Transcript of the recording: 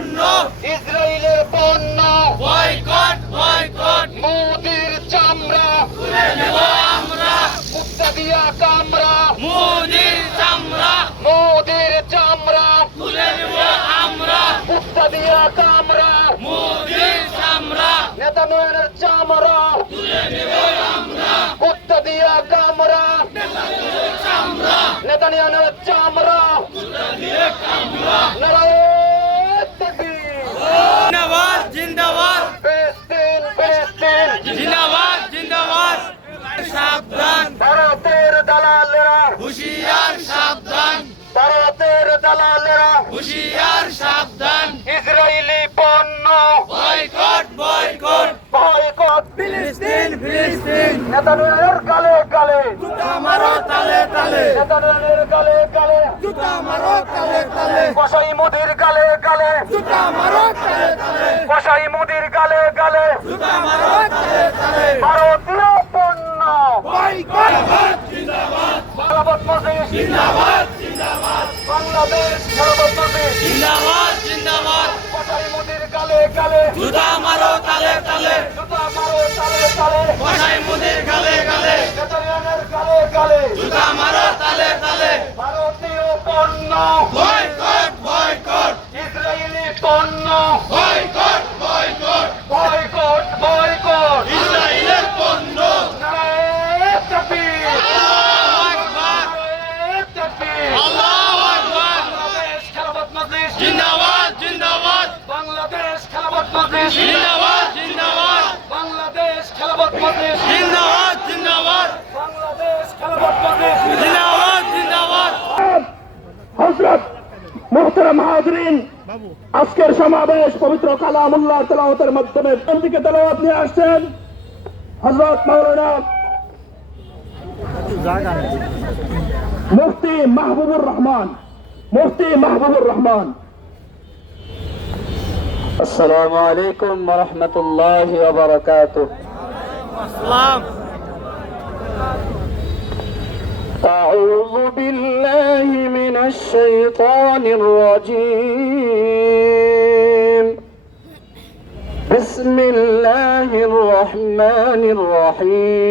পণ্য। ইসরায়েলের পণ্য। Boycott boycott. মোদির চামড়া। তুলে নেব আমরা। মুক্তা দিয়া কামড়া। মোদির চামড়া। মোদির চামড়া। তুলে নেব আমরা। মুক্তা দিয়া কামড়া। মোদির চামড়া। নেতা নয়নের চামড়া। তুলে নেব আমরা। মুক্তা দিয়া চামড়া। নেতা নয়নের চামড়া। তুলে দিয়ে কামড়া। নারায়ণ দালালেরা হুশিয়ার সাবধান। ইসরায়েলি পণ্য বয়কট বয়কট। বয়কট ফিলিস্তিন। ফিলিস্তিন। নেতানিয়াহুর গালে গালে জুতা মারো তালে তালে। নেতানিয়াহুর গালে গালে জুতা মারো তালে তালে। কসাই মোদির গালে গালে জুতা মারো তালে তালে কসাই মোদির গালে গালে জুতা মারো তালে তালে ভারতীয় পণ্য বয়কট জিন্দাবাদ খেলাফত মজলিস জিন্দাবাদ জিন্দাবাদ বাংলাদেশ মজলিস জিন্দাবাদ জিন্দাবাদ। কসাই মোদির গালে গালে। জুতা মারো তালে তালে। জুতা মারো তালে তালে। কসাই মুদির গালে গালে জুতা মারো তালে তালে ভারতীয় পণ্য বয়কট বয়কট ইসরায়েলি পণ্য বয়কট বয়কট বয়কট বয়কট ইসরায়েলের পণ্য নারায়ণ তাকবীর আল্লাহু আকবার নারায়ণ তাকবীর আল্লাহু আকবার বাংলাদেশ খেলাফত মজলিস জিন্দাবাদ জিন্দাবাদ বাংলাদেশ খেলাফত মজলিস জিন্দাবাদ জিন্দাবাদ। বাংলাদেশ খেলাফত মজলিস জিন্দাবাদ জিন্দাবাদ। বাংলাদেশ খেলাফত মজলিস জিন্দাবাদ জিন্দাবাদ। হজরত মোহতারাম হাজরিন আজকের সমাবেশ পবিত্র কালামুল্লাহ তেলাওয়াতের মাধ্যমে। দিকে তেলাওয়াত নিয়ে আসছেন? হজরত মাওলানা মুফতি মাহবুবুর রহমান মুফতি মাহবুবুর রহমান। السلام عليكم ورحمة الله وبركاته. السلام. أعوذ بالله من الشيطان الرجيم. بسم الله الرحمن الرحيم.